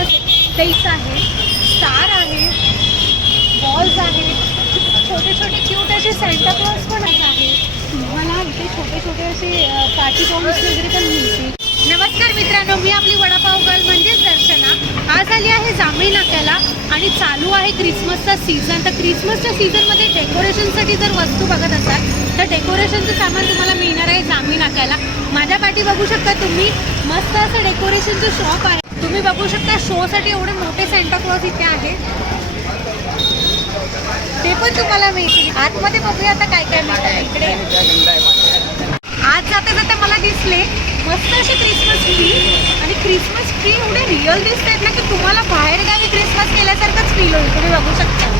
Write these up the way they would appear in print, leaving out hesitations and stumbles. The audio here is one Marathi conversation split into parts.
असेल तेच आहे. स्टार आहे, बॉल्स आहे, छोटे छोटे क्यूट असे सॅन्टा क्लॉज पण आहे. तुम्हाला इथे छोटे छोटे असे पार्टी बॉम्ब्स वगैरे पण मिळतील. नमस्कार मित्रांनो, मी आपली वडापाव गर्ल म्हणजेच दर्शना. आज आली आहे जांभळी नाक्याला आणि चालू आहे क्रिसमसचा सीझन. तर क्रिसमसच्या सीझनमध्ये डेकोरेशनसाठी जर वस्तू बघत असाल तर डेकोरेशनचं सामान तुम्हाला मिळणार आहे जांभळी नाक्याला. माझ्या पाठी बघू शकता तुम्ही, मस्त असं डेकोरेशनचं शॉप आहे. तुम्ही बघू शकता शोसाठी एवढे मोठे सॅन्टा क्लॉज इथे आहे, ते पण तुम्हाला मिळतील. आतमध्ये बघूया आता काय काय मिळतं इकडे. आज जाता जाता मला दिसले मस्त असे क्रिसमस ट्री, आणि क्रिसमस ट्री एवढे रिअल दिसत आहेत ना की तुम्हाला बाहेर गावी क्रिसमस केल्यासारखंच फील होईल. तुम्ही बघू शकता.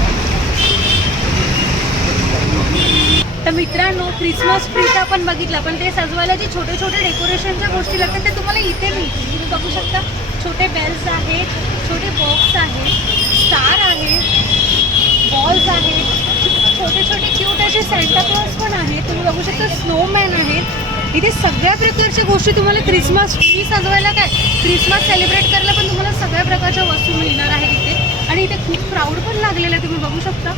तर मित्रांनो, क्रिसमस ट्री तर आपण बघितलं, पण ते सजवायला जे छोटे छोटे डेकोरेशनच्या गोष्टी लागतात ते तुम्हाला इथे मिळतील. तुम्ही बघू शकता छोटे बेल्स आहेत, छोटे बॉक्स आहेत, स्टार आहे, बॉल्स आहेत, छोटे छोटे क्यूट असे सॅन्टा क्लॉज पण आहेत. तुम्ही बघू शकता स्नोमॅन आहेत. इथे सगळ्या प्रकारच्या गोष्टी तुम्हाला क्रिसमस ट्री सजवायला काय क्रिसमस सेलिब्रेट करायला पण तुम्हाला सगळ्या प्रकारच्या वस्तू मिळणार आहेत इथे. आणि इथे खूप क्राऊड पण लागलेला आहे, तुम्ही बघू शकता.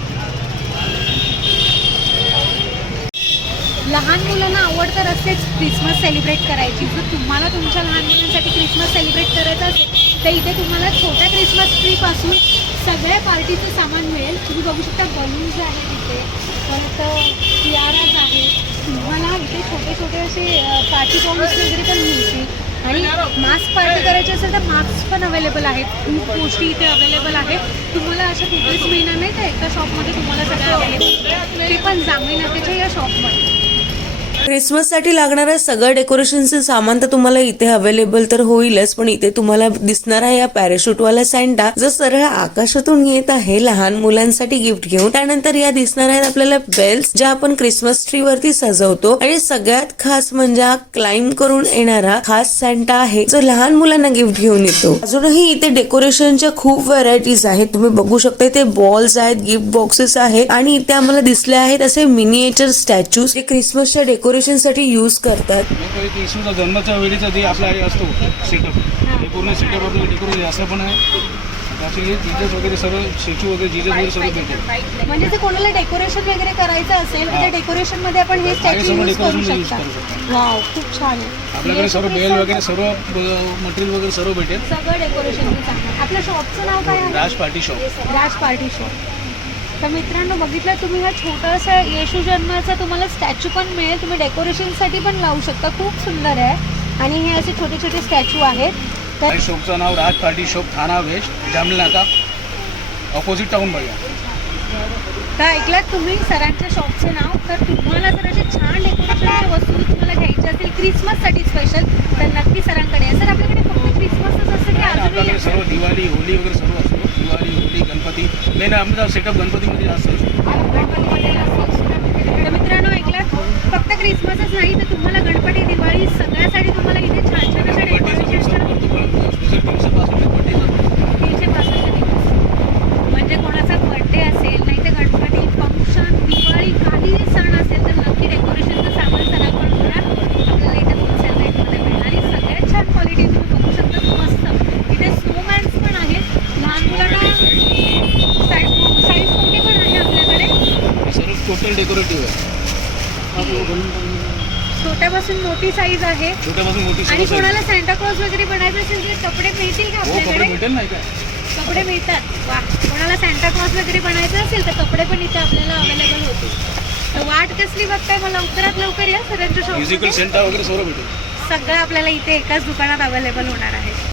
लहान मुलांना आवडतं असेच क्रिसमस सेलिब्रेट करायची. जर तुम्हाला तुमच्या लहान मुलांसाठी क्रिसमस सेलिब्रेट करायचं असेल तर इथे तुम्हाला छोट्या क्रिसमस ट्रीपासून सगळ्या पार्टीचं सामान मिळेल. तुम्ही बघू शकता बलून्स आहेत इथे, परत टियाराज आहे. तुम्हाला इथे छोटे छोटे असे पार्टी बॉम्ब्स वगैरे पण मिळतील. आणि मास्क पार्टी करायची असेल तर मास्क पण अवेलेबल आहेत. खूप गोष्टी इथे अवेलेबल आहेत. तुम्हाला अशा कुठेच मिळणार नाही, तर एका शॉपमध्ये तुम्हाला सगळं अवेलेबल, ते पण जांभळी नाक्याच्या या शॉपमध्ये. क्रिसमससाठी लागणारं सगळं डेकोरेशनचं सामान तर तुम्हाला इथे अवेलेबल तर होईलच, पण इथे तुम्हाला दिसणार आहे या पॅराशूटवाला सॅन्टा जो सरळ आकाशातून येत आहे लहान मुलांसाठी गिफ्ट घेऊन. त्यानंतर या दिसणार आहेत आपल्याला बेल्स, ज्या आपण क्रिसमस ट्री वरती सजवतो. आणि सगळ्यात खास म्हणजे क्लाइंब करून येणारा खास सॅन्टा आहे जो लहान मुलांना गिफ्ट घेऊन येतो. अजूनही इथे डेकोरेशनच्या खूप व्हरायटीज आहेत. तुम्ही बघू शकता इथे बॉल्स आहेत, गिफ्ट बॉक्सेस आहेत, आणि इथे आम्हाला दिसले आहेत असे मिनिएचर स्टॅच्यूज जे क्रिसमसच्या डेकोरेशन साठी यूज करतात. येशूचा जन्माच्या वेळेचा जे आपला असतो सेटअप, हे पूर्ण सेटअप आपलं डेकोरेशन असं पण आहे. जीजस वगैरे सर्व स्टॅच्यू वगैरे जीजस वगैरे सर्व भेटेल. म्हणजे ते कोणाला डेकोरेशन वगैरे करायचं असेल तर त्या डेकोरेशन मध्ये आपण हे स्टॅच्यू यूज करू शकता. वाव, खूप छान आहे. आपल्याकडे सर्व बेल वगैरे सर्व मटेरियल वगैरे सर्व भेटेल. सगळं डेकोरेशन आपल्या शॉपचं नाव काय आहे? राज पार्टी शॉप. राज पार्टी शॉप. तर मित्रांनो, बघितलं तुम्ही, हा छोटासा येशू जन्माचा तुम्हाला स्टॅच्यू पण मिळेल. तुम्ही डेकोरेशनसाठी पण लावू शकता. खूप सुंदर आहे. आणि हे असे छोटे छोटे स्टॅच्यू आहेत. तर शॉपचं नाव राज पार्टी शॉप, ठाणा वेस्ट, जांभळी नाका, ऑपोजिट टाउन बघा. तर ऐकलात तुम्ही सरांच्या शॉपचं नाव. तर तुम्हाला जर असे छान डेकोरेशनच्या वस्तू तुम्हाला घ्यायच्या असतील क्रिसमससाठी स्पेशल, तर नक्की सरांकडे आहे. सर, आपल्याकडे फक्त क्रिसमसच असतं की आपल्याकडे अजून सर्व दिवाळी, होली वगैरे सर्व असतो. दिवाळी, होली, गणपती, मेन आमचा सेटअप गणपतीमध्ये असतो. तर मित्रांनो, ऐकलात, फक्त क्रिसमसच नाही तर तुम्हाला गणपती, दिवाळी सगळ्यासाठी तुम्हाला इथे छान छान अशा डेकोरेशन म्हणजे कोणाचा बर्थडे असेल, नाही तर गणपती, फंक्शन, दिवाळी, काही सण असेल तर नक्की डेकोरेशनचं सामान सगळं मिळणार आपल्याला इथे होलसेल रेटमध्ये मिळणार. आणि सगळ्यात छान क्वालिटी तुम्ही बघू शकता. मस्त इथे स्नोमॅन्स पण आहेत. लहान मुलांना साईज मोठी पण आहे आपल्याकडे. सर्व टोटल डेकोरेटिव्ह आहे. छोट्यापासून मोठी साईज आहे. छोट्यापासून मोठी. आणि कोणाला सॅन्टा क्लॉज वगैरे बनायचं असेल तर कपडे मिळतील का कपडे आपल्याकडे? भेटेल नाही काय? कपडे मिळतात. वा, कोणाला सॅन्टा क्लॉज वगैरे बनायचं असेल तर कपडे पण इथे आपल्याला अवेलेबल होते. तर वाट कसली बघताय, मला लवकरात लवकर या सरांच्या म्युझिकल शॉपमध्ये. सेंटर वगैरे सर्व भेटेल. सगळं आपल्याला इथे एकाच दुकानात अवेलेबल होणार आहे.